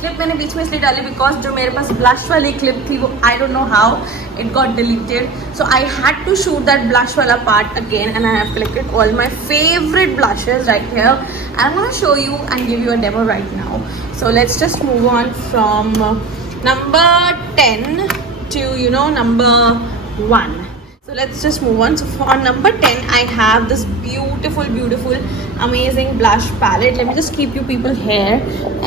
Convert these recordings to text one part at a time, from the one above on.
Clip मैंने बीच में इसलिए डाली बिकॉज जो मेरे पास ब्लश वाली क्लिप थी वो I don't know how it got deleted, so I had to shoot that blush वाला part again and I have collected all my favourite blushes right here. I'm going to show you and give you a demo right now. So let's just move on from number 10 to number 1. So let's just move on. So for number 10 I have this beautiful amazing blush palette. Let me just keep you people here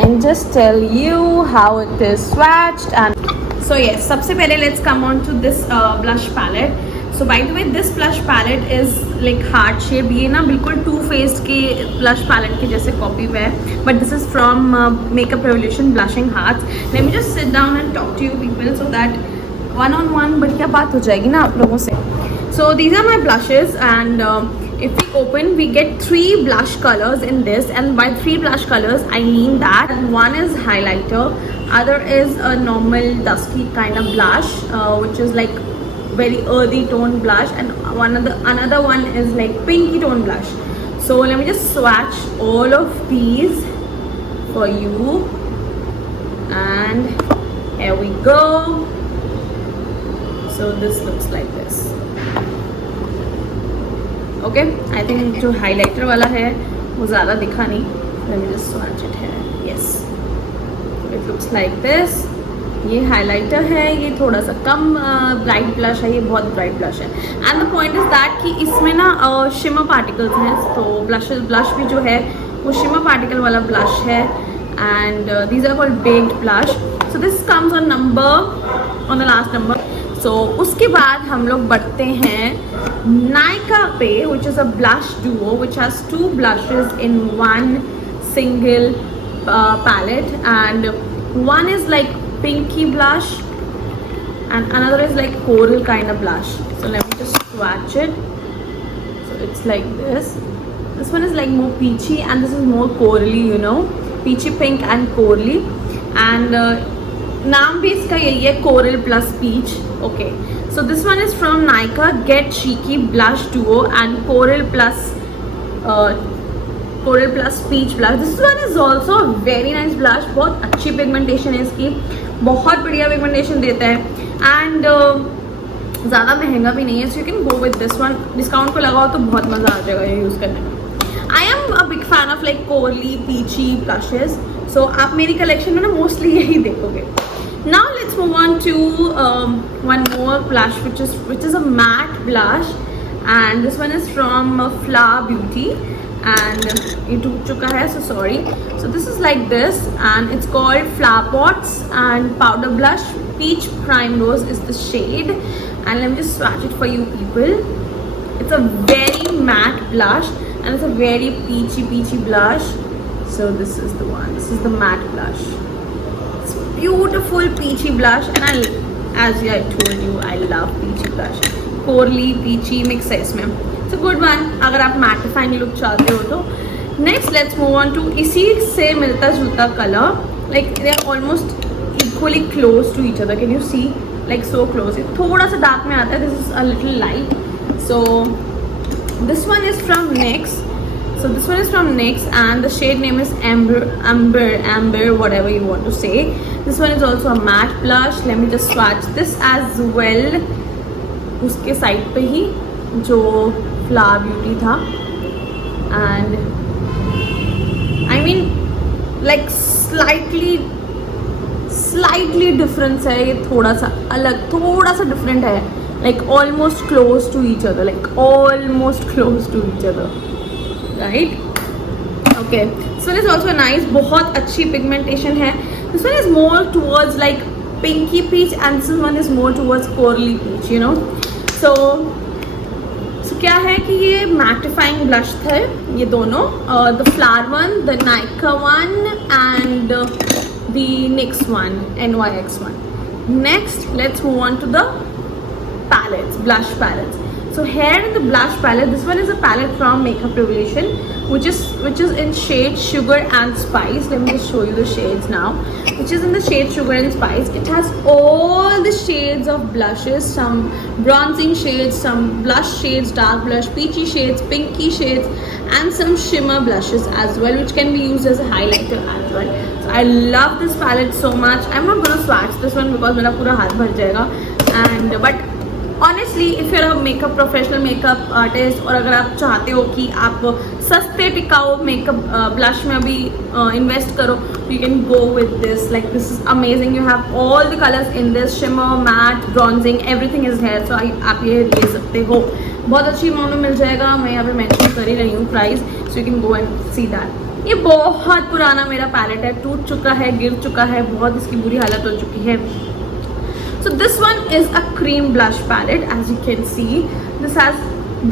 and just tell you how it is swatched. And so yes, सबसे पहले let's come on to this blush palette. So by the way, this blush palette is like heart shape. ये ना बिल्कुल Too Faced के blush palette के जैसे copy है, but this is from Makeup Revolution Blushing Hearts. Let me just sit down and talk to you people so that one-on-one बढ़िया बात हो जाएगी ना आप लोगों से. So these are my blushes and if we open we get 3 blush colors in this, and by 3 blush colors I mean that one is highlighter, other is a normal dusky kind of blush which is like very earthy tone blush, and another one is like pinky tone blush. So let me just swatch all of these for you, and here we go. So this looks like this. Okay, I think जो highlighter वाला है वो ज़्यादा दिखा नहीं. Let me just swatch it here. Yes, it looks like this. ये highlighter है, ये थोड़ा सा कम bright blush है, ये बहुत bright blush है. And the point is that कि इसमें ना shimmer particles हैं, तो blush भी जो है वो shimmer particle वाला blush है, and these are called baked blush. So this comes on the last number. So उसके बाद हम लोग बढ़ते हैं नायका पे, which is a blush duo which has 2 blushes in one single palette, and one is like pinky blush and another is like coral kind of blush. So let me just swatch it. So it's like this. This one is like more peachy and this is more corally, peachy pink and corally, and नाम भी इसका यही है, coral plus peach. Okay, so this one is from Nykaa Get Cheeky Blush Duo and coral plus peach blush. This one is also a very nice blush. बहुत अच्छी pigmentation है इसकी, बहुत बढ़िया pigmentation देता है, and ज़्यादा महंगा भी नहीं है. So you can go with this one. Discount को लगाओ तो बहुत मज़ा आ जाएगा ये यूज़ करने में. I am a big fan of like corally peachy blushes. So आप मेरी collection में ना mostly यही देखोगे. Now let's move on to one more blush which is a matte blush, and this one is from Flower Beauty, and ये टूट चुका है, so sorry. So this is like this and it's called Flower Pots and powder blush. Peach Prime Rose is the shade, and let me just swatch it for you people. It's a very matte blush and it's a very peachy blush. So this is the one. This is the matte blush. Beautiful peachy blush, and as I told you, I love peachy blush. Corally peachy mix है इसमें. It's a good one अगर आप mattifying look चाहते हो तो. Next let's move on to इसी से मिलता जुलता color, like they are almost equally close to each other. Can you see? Like so close. ये थोड़ा सा dark में आता है. This is a little light. So this one is from NYX. So this one is from NYX and the shade name is Amber, whatever you want to say. This one is also a matte blush. Let me just swatch this as well. उसके side पे ही जो Flower Beauty था, and I mean like slightly difference है, ये थोड़ा सा अलग, थोड़ा सा different है, like almost close to each other, right? Okay, this one is also nice, बहुत अच्छी pigmentation है. This one is more towards like pinky peach and this one is more towards corally peach, So क्या है कि ये mattifying blush थे ये दोनों, the flower one, the Nykaa one and the NYX one, NYX one. Next let's move on to the palettes, blush palettes. So here in the blush palette, this one is a palette from Makeup Revolution which is in shade Sugar and Spice. Let me just show you the shades now, which is in the shade Sugar and Spice. It has all the shades of blushes, some bronzing shades, some blush shades, dark blush, peachy shades, pinky shades and some shimmer blushes as well, which can be used as a highlighter as well. So I love this palette so much. I'm not gonna swatch this one because मेरा पूरा हाथ भर जाएगा. And but honestly, if you're a makeup professional, makeup artist, और अगर आप चाहते हो कि आप सस्ते टिकाऊ makeup blush में अभी invest करो, you can go with this. Like this is amazing. You have all the colors in this, shimmer, matte, bronzing, everything is here. So आप ये ले सकते हो. बहुत अच्छी अमाउंट में मिल जाएगा. मैं यहाँ पे मेंशन कर ही रही हूँ price, so you can go and see that. ये बहुत पुराना मेरा पैलेट है, टूट चुका है, गिर चुका है, बहुत इसकी बुरी हालत हो चुकी है. So this one is a cream blush palette. As you can see, this has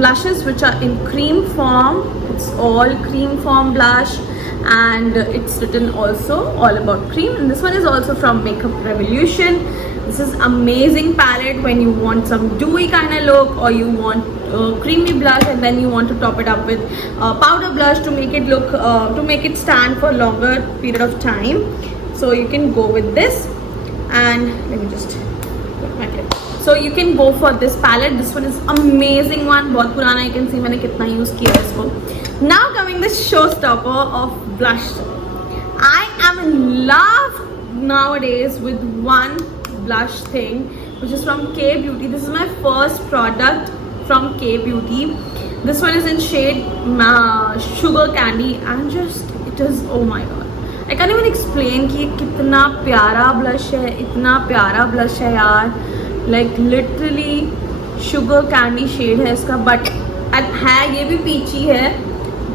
blushes which are in cream form. It's all cream form blush, and it's written also all about cream. And this one is also from Makeup Revolution. This is amazing palette when you want some dewy kind of look, or you want creamy blush and then you want to top it up with powder blush to make it look to make it stand for longer period of time. So you can go with this. And let me just put my clip. So you can go for this palette. This one is amazing one. बहुत पुराना, you can see मैंने कितना use किया है इसको. Now coming the showstopper of blush. I am in love nowadays with one blush thing which is from K Beauty. This is my first product from K Beauty. This one is in shade Sugar Candy, and just it is, oh my god, I can't even explain कि कितना प्यारा blush है, इतना प्यारा blush है यार. Like literally sugar candy shade है इसका, but है ये भी peachy है,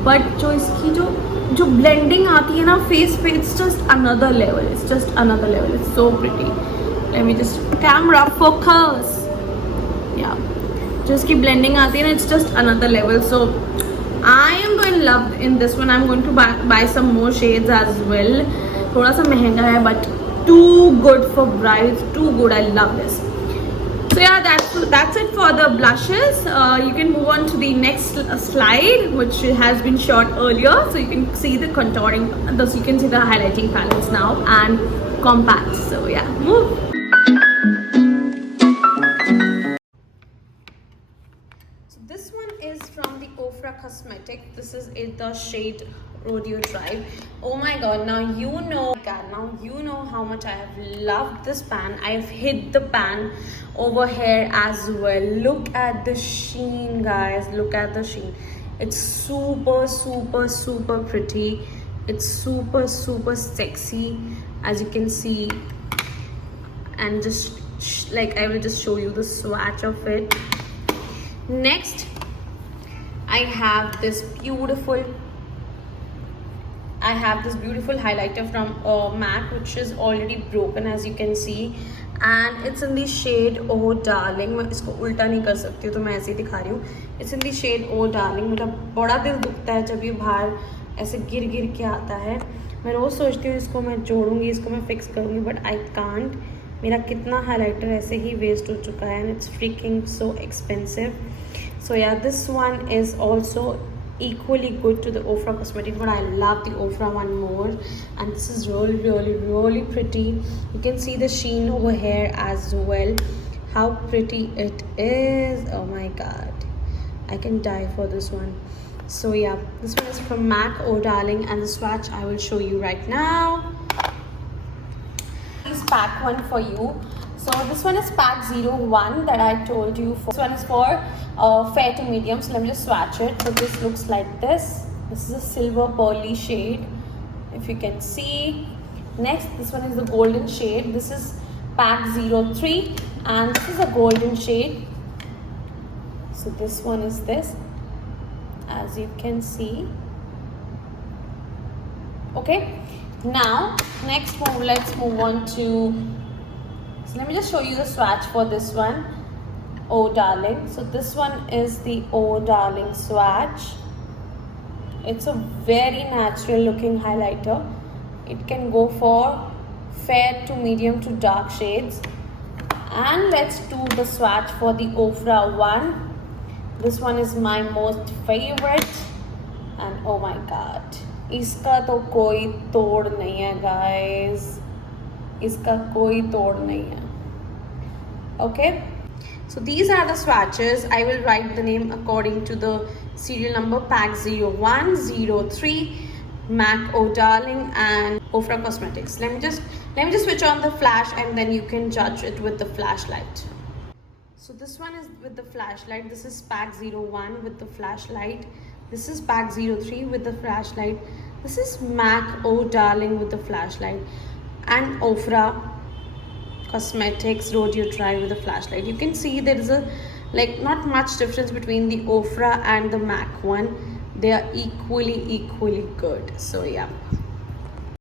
but जो इसकी जो blending आती है ना face पे, it's just another level. It's just another level. It's so pretty. Let me just camera focus. Yeah, जो इसकी blending आती है ना, it's just another level. So I am going to love in this one. I'm going to buy some more shades as well. थोड़ा सा महंगा है, but too good for brides. Too good. I love this. So yeah, that's it for the blushes. You can move on to the next slide, which has been shot earlier. So you can see the contouring. Thus you can see the highlighting palettes now and compacts. So yeah, move. This one is from the Ofra Cosmetic. This is the shade Rodeo Drive. Oh my god, now you know how much I have loved this pan. I've hid the pan over here as well. Look at the sheen, guys. Look at the sheen. It's super pretty. It's super sexy, as you can see. And just like I will just show you the swatch of it. Next, I have this beautiful highlighter from MAC, which is already broken, as you can see, and it's in the shade Oh Darling. मैं इसको उल्टा नहीं कर सकती हूँ, तो मैं ऐसे ही दिखा रही हूँ. It's in the shade Oh Darling. मेरा बड़ा दिल दुखता है जब ये बाहर ऐसे गिर के आता है. मैं रोज़ सोचती हूँ इसको मैं जोड़ूंगी, इसको मैं फिक्स करूँगी, बट आई कांट. मेरा कितना हाइलाइटर ऐसे ही वेस्ट हो चुका है, and it's freaking so expensive. So yeah, this one is also equally good to the Ofra Cosmetic, but I love the Ofra one more, and this is really pretty. You can see the sheen over here as well, how pretty it is. Oh my god, I can die for this one. So yeah, this one is from MAC Oh Darling, and the swatch I will show you right now. This pack one for you. So this one is pack 01 that I told you for. This one is for fair to medium. So let me just swatch it. So this looks like this. This is a silver pearly shade, if you can see. Next, this one is the golden shade. This is pack 03, and this is a golden shade. So this one is this, as you can see. Okay, now next move, let's move on to, so let me just show you the swatch for this one, Oh Darling. So this one is the Oh Darling swatch. It's a very natural looking highlighter. It can go for fair to medium to dark shades. And let's do the swatch for the Ofra one. This one is my most favorite, and oh my god, इसका तो कोई तोड़ नहीं है guys. इसका कोई तोड़ नहीं है. Okay, so these are the swatches. I will write the name according to the serial number: pack 01, 03, MAC Oh Darling, and Ofra Cosmetics. Let me just switch on the flash and then you can judge it with the flashlight. So this one is with the flashlight. This is pack 01 with the flashlight. This is pack 03 with the flashlight. This is MAC Oh Darling with the flashlight. And Ofra Cosmetics Rodeo Dry with the flashlight. You can see there is a like not much difference between the Ofra and the MAC one. They are equally good. So yeah.